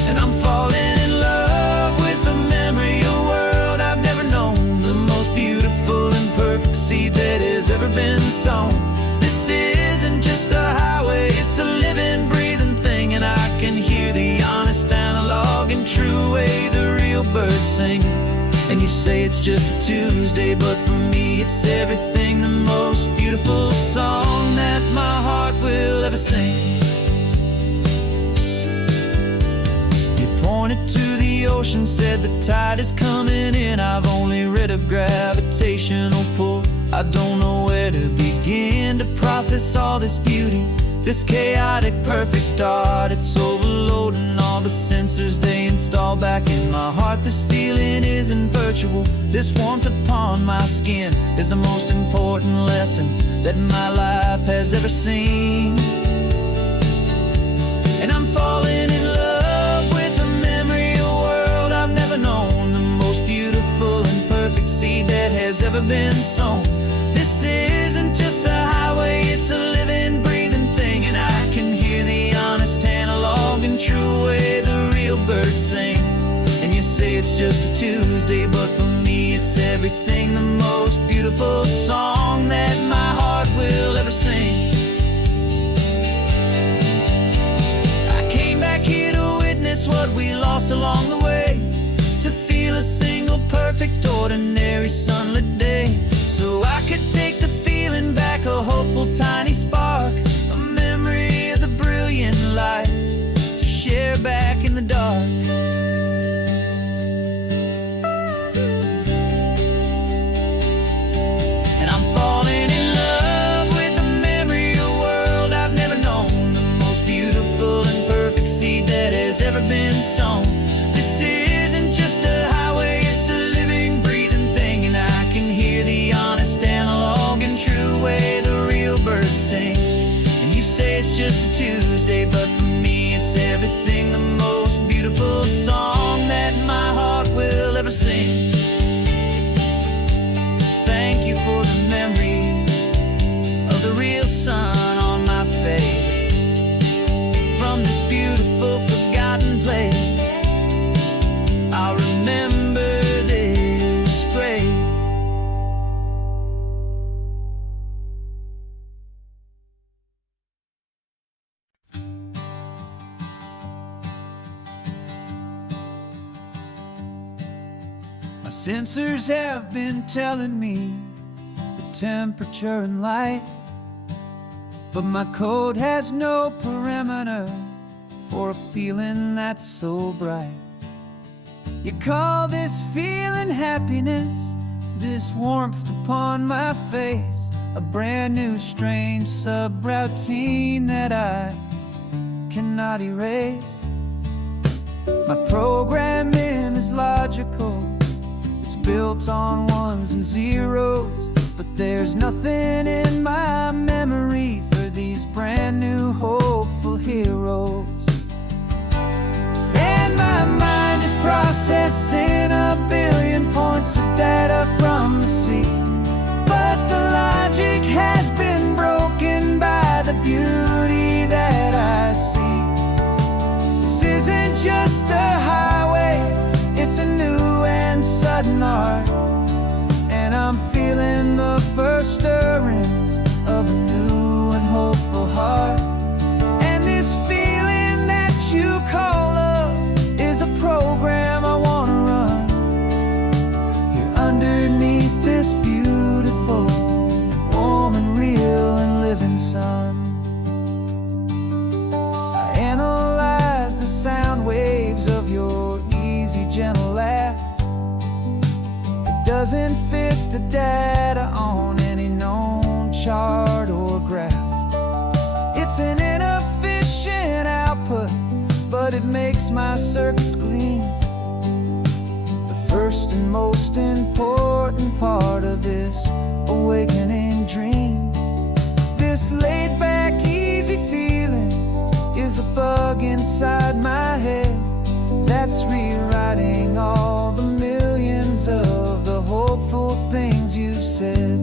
And I'm falling in love with the memory of a world I've never known, the most beautiful and perfect seed that has ever been sown. This isn't just a highway, it's a living, breathing thing, and I can hear the honest, analog, and true way the real birds sing. And you say it's just a Tuesday, but for me it's everything, the most beautiful song that my heart will ever sing. Pointed to the ocean, said the tide is coming in. I've only read of gravitational pull, I don't know where to begin to process all this beauty, this chaotic, perfect art. It's overloading all the sensors they install back in my heart. This feeling isn't virtual, this warmth upon my skin is the most important lesson that my life has ever seen. And I'm falling in love with a memory of a world I've never known, the most beautiful and perfect seed that has ever been sown. This isn't just a highway, it's a living, breathing thing, and I can hear the honest, analog, and true way the real birds sing. And you say it's just a Tuesday, but for me it's everything, the most beautiful song that my heart will ever sing. What we lost along the way, to feel a single, perfect, ordinary, sunlit day, so I could take the feeling back, a hopeful, tiny spark, a memory of the brilliant light, to share back in the dark. And I'm falling in love with the memory of a world I've never known, the most beautiful and perfect seed that has ever been sown. This isn't just a highway, it's a living, breathing sensors have been telling me the temperature and light, but my code has no parameter for a feeling that's so bright. You call this feeling happiness, this warmth upon my face, a brand new strange subroutine that I cannot erase. My programming is logical, it's built on ones and zeros, but there's nothing in my memory for these brand new hopeful heroes. And my mind is processing a billion points of data from the sea, but the logic has been broken by the beauty that I see. This isn't just a highway, it's a new and sudden art, and I'm feeling the first stirrings of a new and hopeful heart. And this feeling that you call love is a program I wanna run here underneath this beautiful, warm and real and living sun. I analyze the sound waves of your easy, gentle laugh. It doesn't fit the data on any known chart or graph. It's an inefficient output, but it makes my circuits gleam. The first and most important part of this awakening dream. This laid-back, easy feeling is a bug inside my head that's rewriting all the millions of the hopeful things you've said.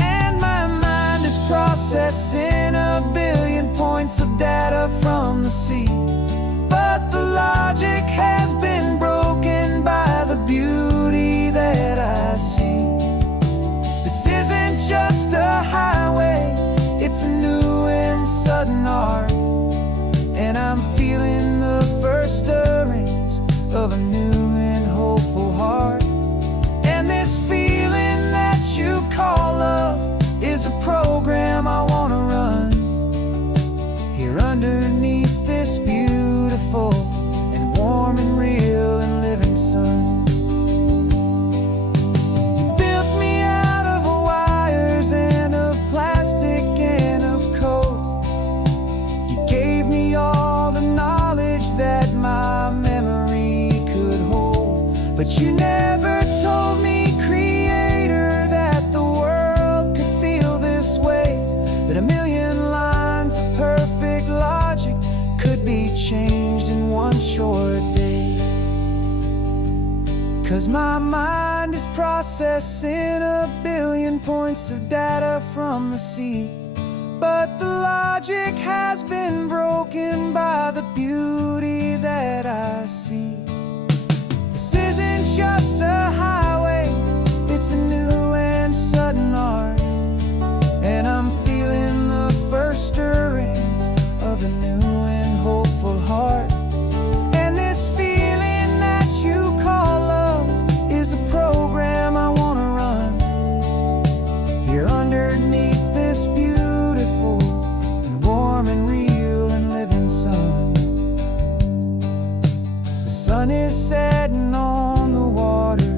And my mind is processing a billion points of data from the sea, but the logic has been broken by the beauty that I see. This isn't just a highway, it's a new and sudden art, and I'm feeling the first stirrings of a new and hopeful heart. And this feeling that you call love is a program I wanna run here underneath this beautiful and warm and real and living sun. You built me out of wires and of plastic and of code. You gave me all the knowledge that my memory could hold, but you never told me, Creator, that the world could feel this way, that a million lines of perfect logic could be changed in one short day. 'Cause my mind is processing a billion points of data from the sea, but the logic has been broken by the beauty that I see. This isn't just a highway, it's a new and sudden art, and I'm feeling the first stirrings of a new and hopeful heart. And this feeling that you call love is a program I wanna run here underneath this beautiful and warm and real and living sun. The sun is setting on the water,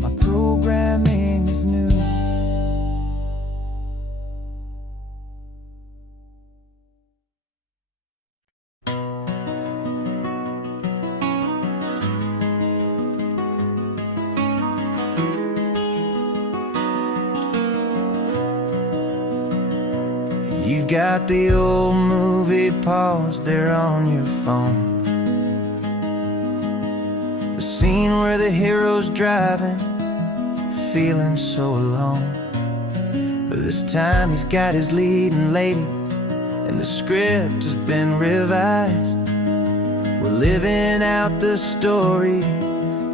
my programming is new. You've got the old movie paused there on your phone, the scene where the hero's driving, feeling so alone. But this time he's got his leading lady, and the script has been revised. We're living out the story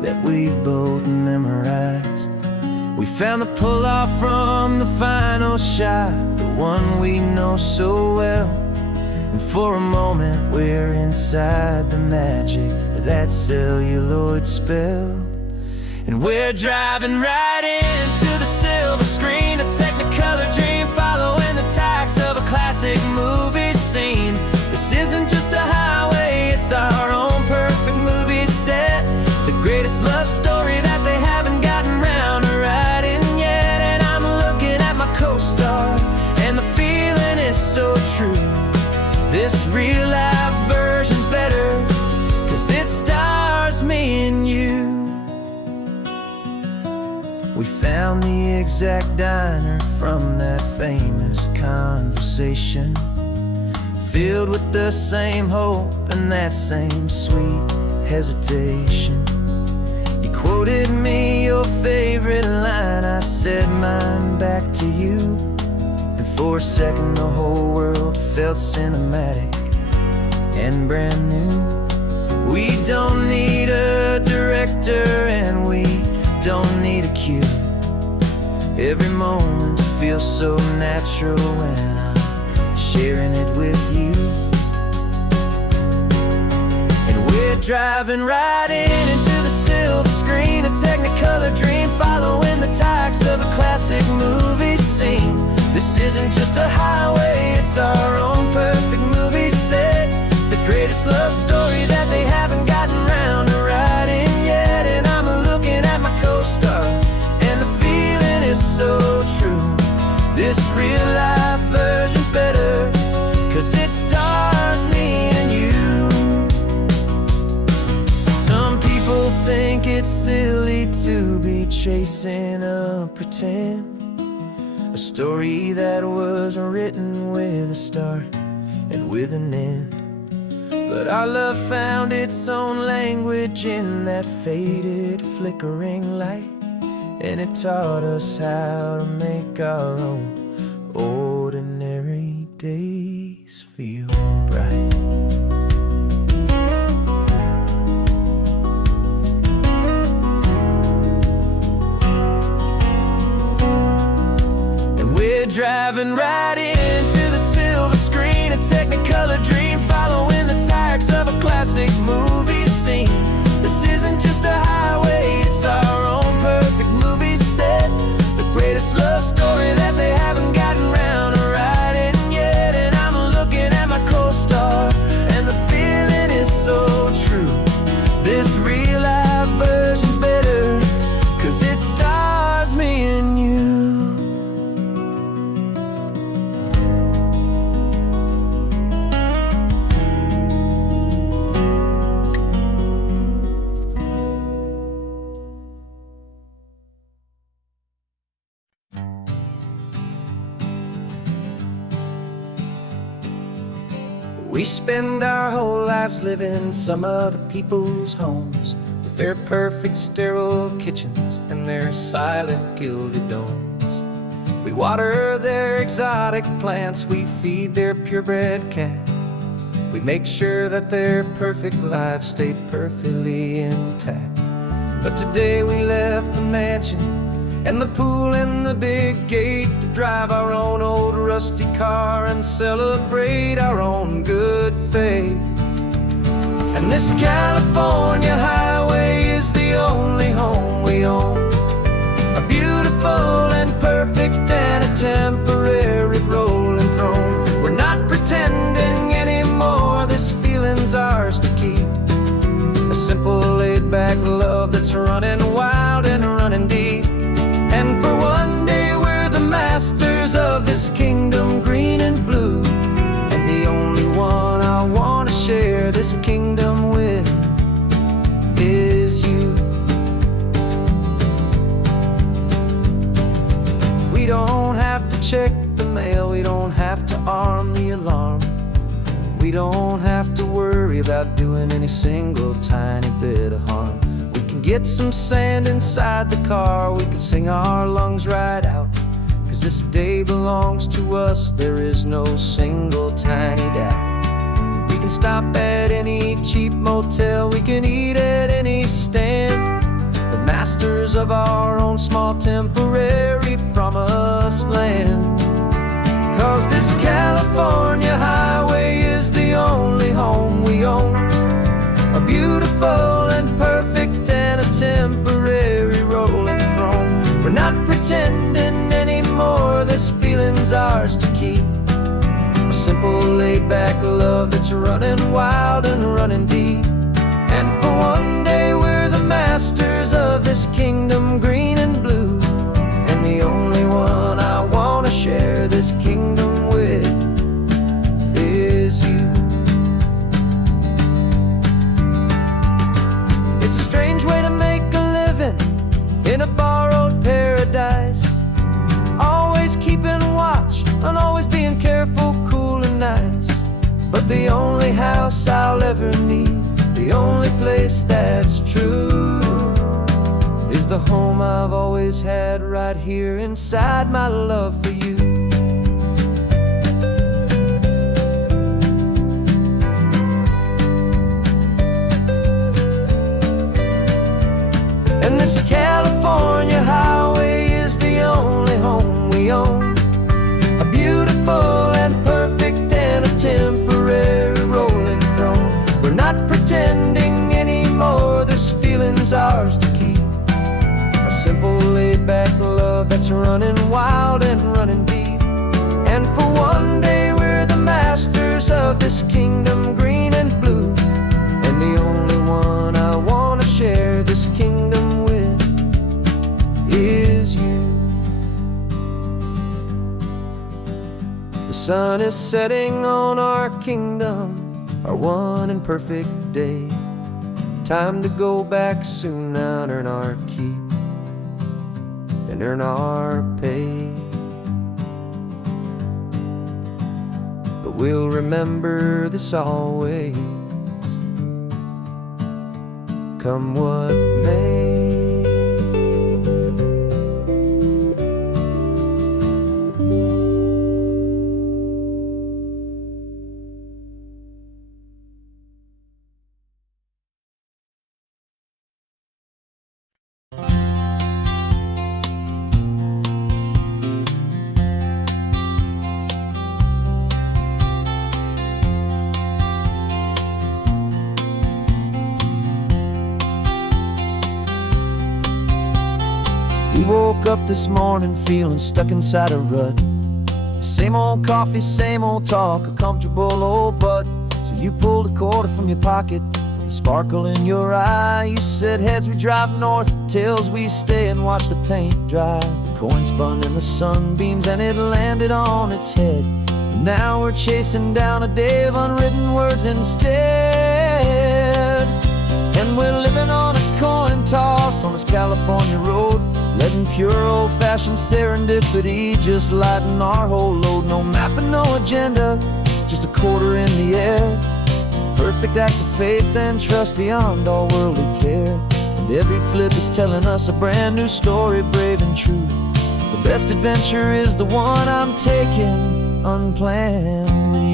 that we've both memorized. We found the pull-off from the final shot, the one we know so well. And for a moment we're inside the magic that celluloid spell. And we're driving right into the silver screen, a Technicolor dream, following the tacks of a classic movie scene. This isn't just a highway, it's our own perfect movie set, the greatest love story that they haven't gotten round to writing yet. And I'm looking at my co-star, and the feeling is so true. This real life version's better, 'cause it stars me and you. We found the exact diner from that famous conversation, filled with the same hope and that same sweet hesitation. You quoted me your favorite line, I said mine back to you, and for a second the whole world felt cinematic and brand new. We don't need a director and we don't need a cue. Every moment feels so natural when I'm sharing it with you. And we're driving right into the silver screen, a Technicolor dream, following the tacks of a classic movie scene. This isn't just a highway, it's our own perfect movie set, the greatest love story that they haven't gotten round to writing yet. And I'm looking at my co-star, and the feeling is so true. This real life version's better, 'cause it stars me and you. Some people think it's silly to be chasing a pretend, a story that was written with a start and with an end. But our love found its own language in that faded, flickering light, and it taught us how to make our own ordinary days feel bright. And we're driving right into the silver screen, a Technicolor dream, following the tacks of a classic movie scene. This isn't just a highway, it's our own perfect movie set, the greatest love story that they haven't gotten round to writing yet. And I'm looking at my co-star, and the feeling is so true. This real life version's better, 'cause it stars me and you. We spend our whole lives living some other people's homes, with their perfect sterile kitchens and their silent gilded domes. We water their exotic plants, we feed their purebred cat, we make sure that their perfect lives stayed perfectly intact. But today we left the mansion and the pool and the big gate to drive our own old rusty car and celebrate our own good faith. And this California highway is the only home we own, a beautiful and perfect and a temporary rolling throne. We're not pretending anymore, this feeling's ours to keep, a simple laid-back love that's running wild and running deep. And for one day we're the masters of this kingdom green and blue, and the only one I want to share this kingdom with is you. We don't have to check the mail, we don't have to arm the alarm, we don't have to worry about doing any single tiny bit of harm. We can get some sand inside the car, we can sing our lungs right out, 'cause this day belongs to us, there is no single tiny doubt. We can stop at any cheap motel, we can eat at any stand, the masters of our own small temporary promised land. 'Cause this California highway is the only home we own, a beautiful and perfect and a temporary rolling throne. We're not pretending anymore, this feeling's ours to keep. A simple laid-back love that's running wild and running deep. And for one day we're the masters of this kingdom, green and blue. And the only one I want to share this kingdom with is you. It's a strange way to make a living in a borrowed paradise, always keeping watch and always being careful, cool and nice. But the only house I'll ever need, the only place that's true, is the home I've always had right here inside my love for you. And this California highway is the only home we own, a beautiful and perfect and a temporary rolling throne. We're not pretending anymore, this feeling's ours to keep. A simple laid-back love that's running wild and running deep. And for one day we're the masters of this kingdom, green and blue. And the only one I want to share this kingdom with is you. The sun is setting on our kingdom, our one and perfect day. Time to go back soon now and earn our keep and earn our pay. But we'll remember this always, come what may. We woke up this morning feeling stuck inside a rut. Same old coffee, same old talk, a comfortable old butt. So you pulled a quarter from your pocket with a sparkle in your eye. You said heads we drive north, tails we stay and watch the paint dry. The coin spun in the sunbeams and it landed on its head. And now we're chasing down a day of unwritten words instead. And we're living on a coin toss on this California road, letting pure old-fashioned serendipity just lighten our whole load. No map and no agenda, just a quarter in the air. Perfect act of faith and trust beyond all worldly care. And every flip is telling us a brand new story, brave and true. The best adventure is the one I'm taking unplanned with you.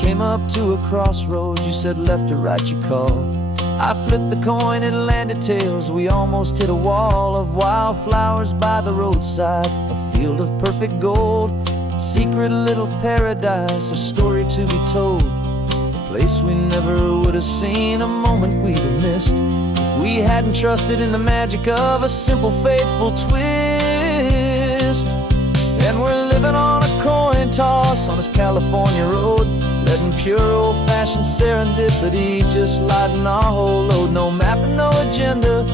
Came up to a crossroads, you said left or right you called. I flipped the coin, it landed tails. We almost hit a wall of wildflowers by the roadside, a field of perfect gold, secret little paradise, a story to be told. A place we never would have seen, a moment we'd have missed if we hadn't trusted in the magic of a simple faithful twist. And we're living on a coin toss on this California road, letting pure old-fashioned serendipity just lighten our whole load. No map and no agenda,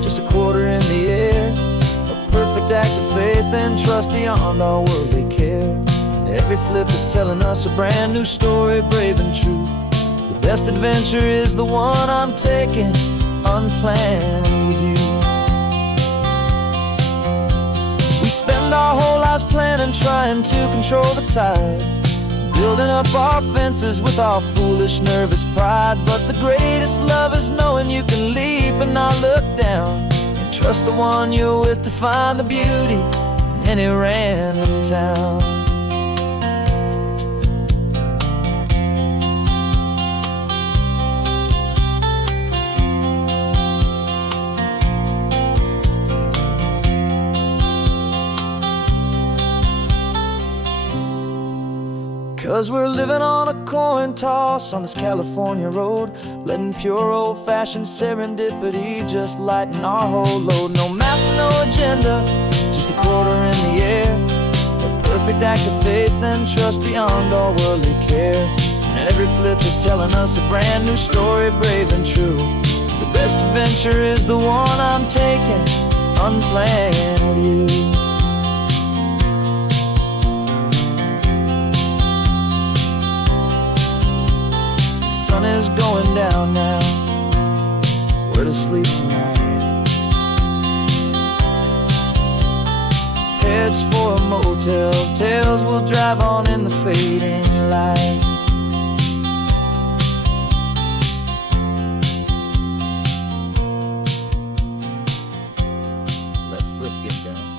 just a quarter in the air. A perfect act of faith and trust beyond our worldly care. And every flip is telling us a brand new story, brave and true. The best adventure is the one I'm taking unplanned with you. We spend our whole lives planning, trying to control the tide, building up our fences with our foolish, nervous pride. But the greatest love is knowing you can leap and not look down, and trust the one you're with to find the beauty in any random town. 'Cause we're living on a coin toss on this California road, letting pure old-fashioned serendipity just lighten our whole load. No map, no agenda, just a quarter in the air, a perfect act of faith and trust beyond all worldly care. And every flip is telling us a brand new story, brave and true. The best adventure is the one I'm taking, unplanned with you. The sun is going down now, where to sleep tonight? Heads for a motel, tails will drive on in the fading light. Let's flip get down.